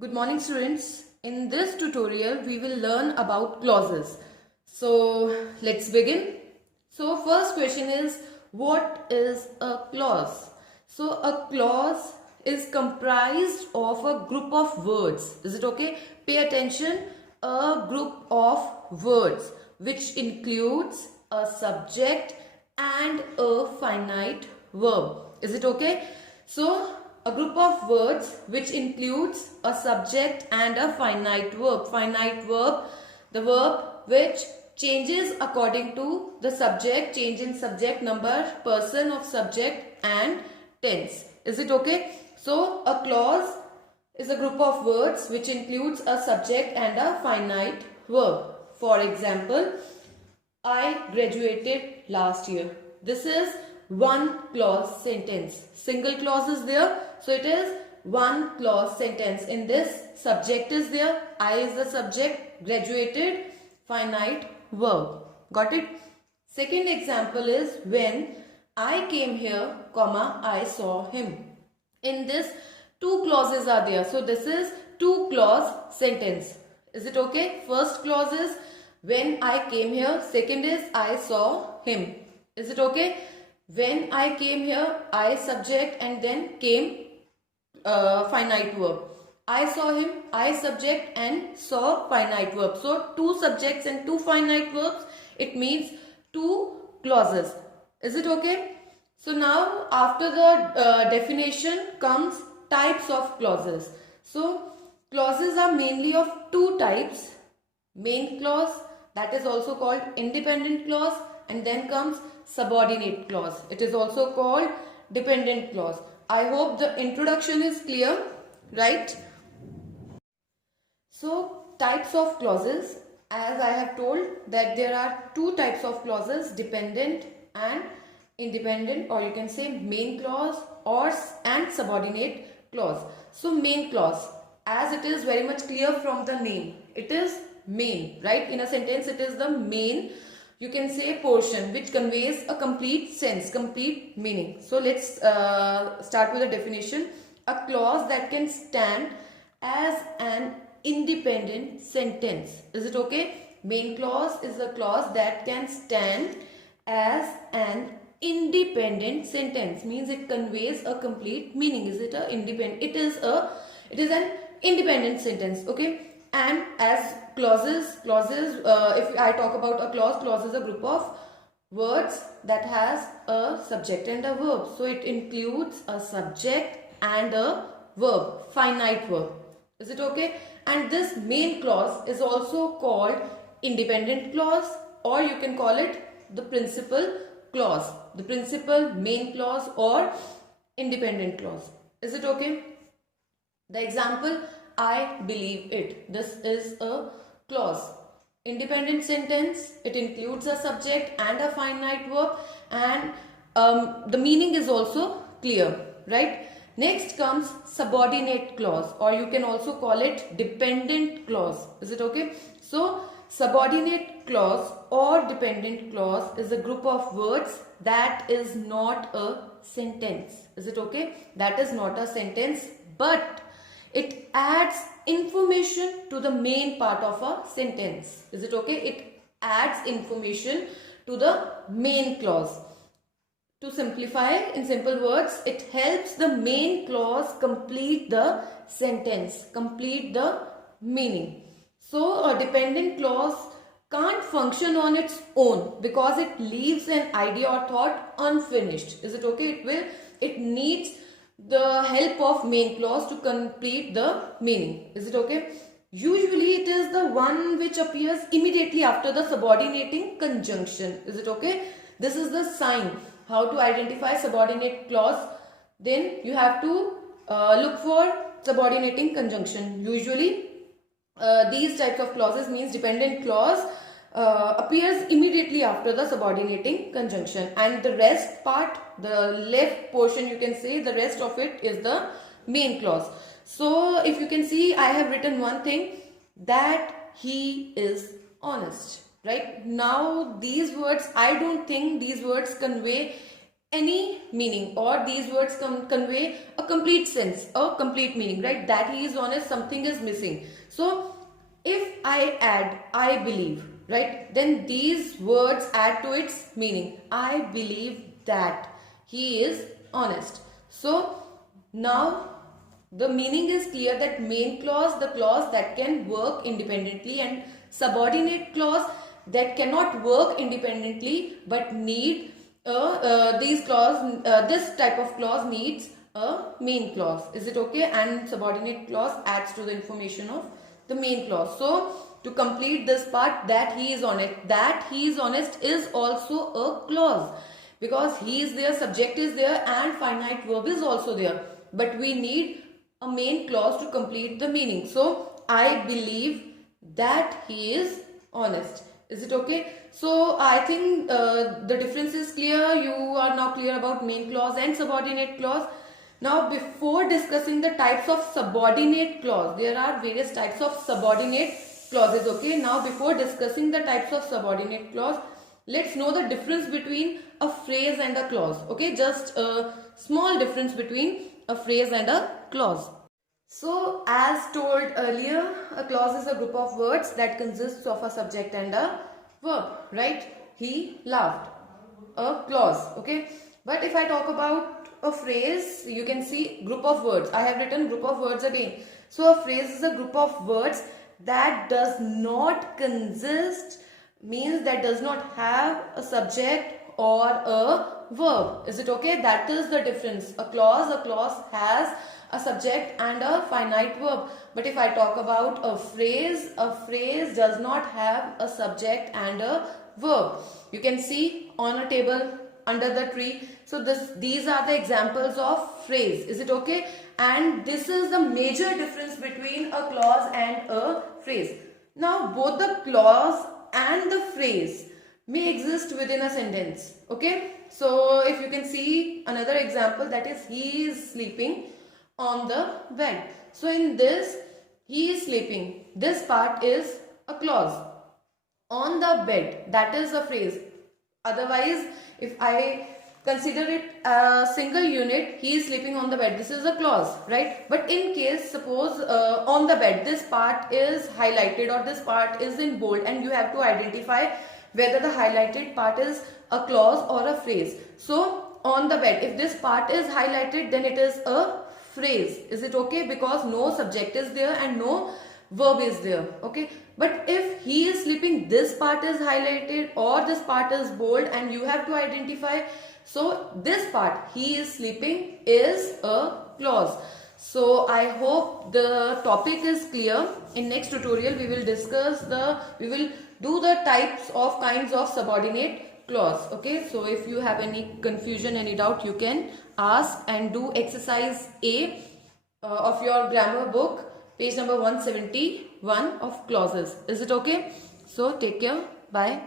Good morning, students. In this tutorial, we will learn about clauses. So, let's begin. So, first question is, what is a clause? So, a clause is comprised of a group of words. Is it okay? Pay attention. A group of words which includes a subject and a finite verb. Is it okay? So, a group of words which includes a subject and a finite verb. Finite verb, the verb which changes according to the subject, change in subject, number, person of subject and tense. Is it okay? So, a clause is a group of words which includes a subject and a finite verb. For example, I graduated last year. This is one clause sentence. Single clause is there. So it is one clause sentence. In this, subject is there. I is the subject. Graduated, finite verb. Got it? Second example is when I came here, comma, I saw him. In this, two clauses are there. So this is two clause sentence. Is it okay? First clause is when I came here. Second is I saw him. Is it okay? When I came here, I subject and then came finite verb. I saw him, I subject and saw finite verb. So two subjects and two finite verbs. It means two clauses. Is it okay? So now after the definition comes types of clauses. So clauses are mainly of two types. Main clause, that is also called independent clause, and then comes subordinate clause. It is also called dependent clause. I hope the introduction is clear, right? So types of clauses, as I have told that there are two types of clauses, dependent and independent, or you can say main clause and subordinate clause. So main clause, as it is very much clear from the name, it is main, right? In a sentence it is the main, you can say, portion which conveys a complete sense, complete meaning. So let's start with a definition. A clause that can stand as an independent sentence. Is it okay? Main clause is a clause that can stand as an independent sentence, means it conveys a complete meaning. Is it a independent? It is an independent sentence. Okay. And as clauses, if I talk about a clause is a group of words that has a subject and a verb. So it includes a subject and a verb, finite verb. Is it okay? And this main clause is also called independent clause, or you can call it the principal clause, the principal, main clause or independent clause. Is it okay? The example, I believe it. This is a clause. Independent sentence, it includes a subject and a finite verb, and the meaning is also clear, right? Next comes subordinate clause, or you can also call it dependent clause. Is it okay? So subordinate clause or dependent clause is a group of words that is not a sentence. Is it okay? That is not a sentence, but it adds information to the main part of a sentence. Is it okay? It adds information to the main clause. To simplify, in simple words, it helps the main clause complete the sentence, complete the meaning. So a dependent clause can't function on its own because it leaves an idea or thought unfinished. Is it okay? It needs the help of main clause to complete the meaning. Is it okay? Usually it is the one which appears immediately after the subordinating conjunction. Is it okay? This is the sign. How to identify subordinate clause? Then you have to look for subordinating conjunction. Usually these types of clauses, means dependent clause appears immediately after the subordinating conjunction, and the rest part, the left portion, you can say, the rest of it is the main clause. So if you can see, I have written one thing, that he is honest. Right now, these words, I don't think these words convey any meaning, or these words convey a complete sense, a complete meaning, right? That he is honest, something is missing. So if I add I believe, right, then these words add to its meaning. I believe that he is honest. So now the meaning is clear that main clause, the clause that can work independently, and subordinate clause that cannot work independently but need this type of clause needs a main clause. Is it okay? And subordinate clause adds to the information of the main clause. So to complete this part, that he is honest is also a clause, because he is there, subject is there, and finite verb is also there, but we need a main clause to complete the meaning. So I believe that he is honest. Is it okay? So I think the difference is clear. You are now clear about main clause and subordinate clause. Now before discussing the types of subordinate clause, there are various types of subordinate clauses. Okay, now before discussing the types of subordinate clause, let's know the difference between a phrase and a clause. Okay, just a small difference between a phrase and a clause. So as told earlier, a clause is a group of words that consists of a subject and a verb, right? He laughed, a clause. Okay, but if I talk about a phrase, you can see group of words. I have written group of words again. So a phrase is a group of words that does not consist, means that does not have a subject or a verb. Is it okay? That is the difference. A clause has a subject and a finite verb. But if I talk about a phrase does not have a subject and a verb. You can see on a table under the tree. So these are the examples of phrase. Is it okay? And this is the major difference between a clause and a phrase. Now both the clause and the phrase may exist within a sentence. Okay, so if you can see another example, that is he is sleeping on the bed. So in this, he is sleeping, this part is a clause. On the bed, that is a phrase. Otherwise, if I consider it a single unit, he is sleeping on the bed, this is a clause, right? But in case, suppose on the bed, this part is highlighted or this part is in bold, and you have to identify whether the highlighted part is a clause or a phrase. So on the bed, if this part is highlighted, then it is a phrase. Is it okay? Because no subject is there and no verb is there. Okay, but if he is sleeping, this part is highlighted or this part is bold, and you have to identify. So this part, he is sleeping, is a clause. So I hope the topic is clear. In next tutorial we will do the kinds of subordinate clause. Okay, so if you have any confusion, any doubt, you can ask, and do exercise A of your grammar book, page number 171 of clauses. Is it okay? So take care. Bye.